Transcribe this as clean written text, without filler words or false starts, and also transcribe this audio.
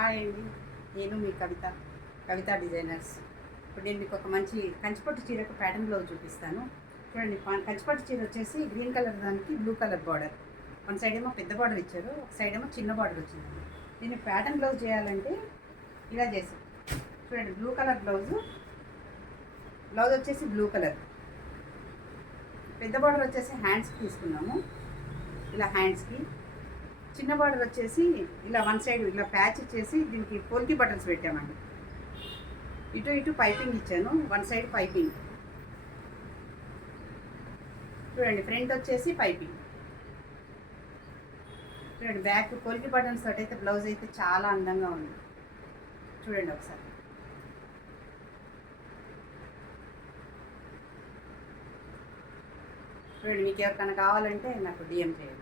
Hi అండి, నేను మీ కవిత designers. ఇప్పుడు నేను మీకు ఒక మంచి కంచిపట్టు చీరకు ప్యాటర్న్ బ్లౌజ్ చూపిస్తాను. చూడండి, కంచిపట్టు చీర వచ్చేసి గ్రీన్ కలర్ దానికి blue colour border. One side ఏమో పెద్ద బార్డర్ ఇచ్చారు, ఒక సైడ్ ఏమో చిన్న బార్డర్ వచ్చిందండి. దీన్ని ప్యాటర్న్ బ్లౌజ్ చేయాలంటే ఇలా చేసాం. చూడండి, బ్లూ కలర్ బ్లౌజ్ వచ్చేసి బ్లూ కలర్, పెద్ద బార్డర్ వచ్చేసి హ్యాండ్స్కి తీసుకున్నాము. ఇలా హ్యాండ్స్కి చిన్న బార్డర్ వచ్చేసి ఇలా వన్ సైడ్ ఇలా ప్యాచ్ ఇచ్చేసి దీనికి పోల్కి బటన్స్ పెట్టామండి. ఇటు పైపింగ్ ఇచ్చాను, వన్ సైడ్ పైపింగ్. చూడండి, ఫ్రంట్ వచ్చేసి పైపింగ్. చూడండి, బ్యాక్ పోల్కి బటన్స్ తోటి అయితే బ్లౌజ్ అయితే చాలా అందంగా ఉంది. చూడండి ఒకసారి. చూడండి, మీకు ఎవరికైనా కావాలంటే నాకు డిఎం చేయండి.